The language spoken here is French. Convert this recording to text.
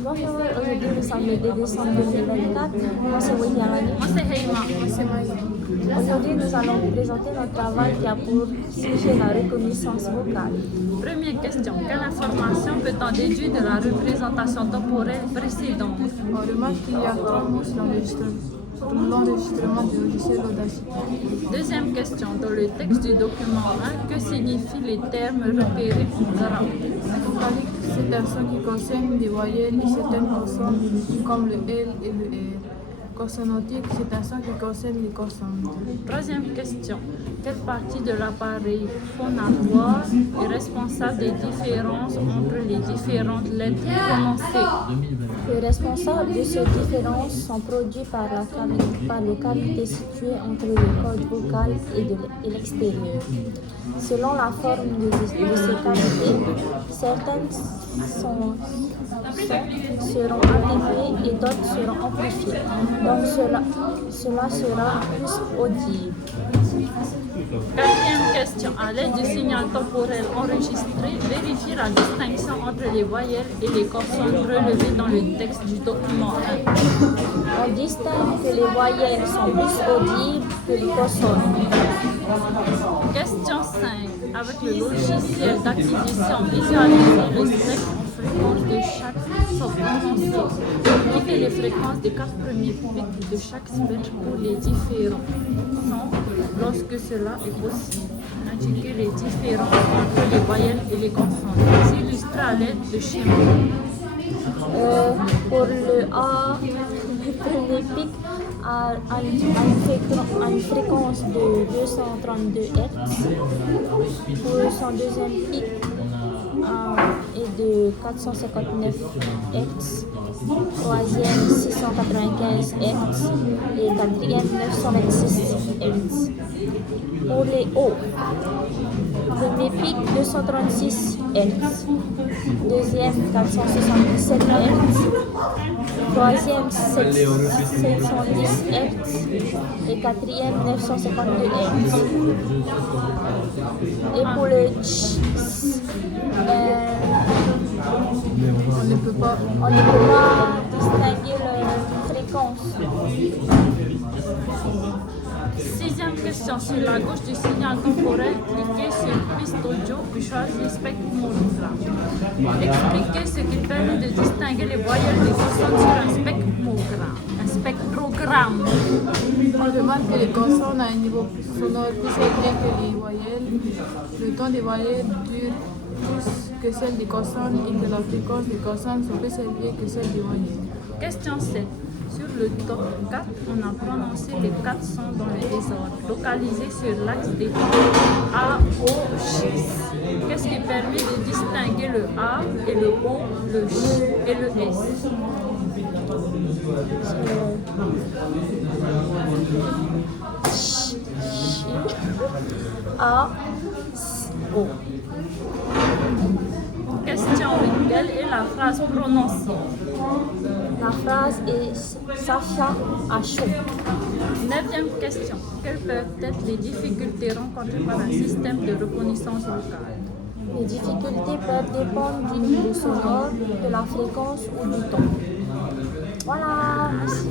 Bonjour, aujourd'hui nous sommes le 2 décembre 2024. Moi c'est William. Moi c'est Heima. Moi c'est Maya. Aujourd'hui nous allons vous présenter notre travail qui a pour sujet la reconnaissance vocale. Première question. Quelle information peut-on déduire de la représentation temporelle précédente? On remarque qu'il y a 3 mots sur l'enregistrement du logiciel Audacity. Deuxième question. Dans le texte du document 1, que signifient les termes repérés en gras? Vocalique, c'est un son qui concerne des voyelles et certaines consonnes comme le L et le R. Consonantique, c'est un son qui concerne les consonnes. Troisième question. Quelle partie de l'appareil phonatoire est responsable des différences entre les différentes lettres prononcées? Les responsables de ces différences sont produits par les cavités situées entre le corde vocal et l'extérieur. Selon la forme de ces cavités, certaines seront atténuées et d'autres seront amplifiées. Donc cela sera plus audible. Quatrième question. À l'aide du signal temporel enregistré, vérifiez la distinction entre les voyelles et les consonnes relevées dans le texte du document 1. On distingue que les voyelles sont plus audibles que les consonnes. Question 5. Avec le logiciel d'acquisition, visualisez le spectre en fréquence de chaque son prononcé. Indiquez les fréquences des 4 premiers pics de chaque spectre pour les différents sons lorsque cela est possible. Indiquez les différences entre les voyelles et les consonnes. Illustrez à l'aide de schémas. Pour le A, le premier pic a une fréquence de 232 Hz. Pour son deuxième pic est de 459 Hz. Troisième 695 Hz et quatrième 926 Hz. Pour les hauts, premier pic 236 Hz, deuxième 477 Hz, troisième 710 Hz et quatrième 952 Hz. Et pour le tch, on ne peut pas distinguer la fréquence. Sixième question. Sur la gauche du signal temporel, cliquez sur piste audio puis choisissez spectrogramme. Expliquez ce qui permet de distinguer les voyelles des consonnes sur un spectrogramme. On remarque que les consonnes ont un niveau sonore plus élevé que les voyelles. Le ton des voyelles dure plus que celle des consonnes et que la fréquence des consonnes sont plus élevées que celle des voyelles. Question 7. Sur le top 4, on a prononcé les 4 sons dans le désordre, localisés sur l'axe des A, O, Ch. Qu'est-ce qui permet de distinguer le A et le O, le Ch et le S? A, O. Question 8. Quelle est la phrase prononcée? La phrase est Sacha a chaud. 9e question. Quelles peuvent être les difficultés rencontrées par un système de reconnaissance vocale? Les difficultés peuvent dépendre du niveau sonore, de la fréquence ou du ton. Voilà, merci.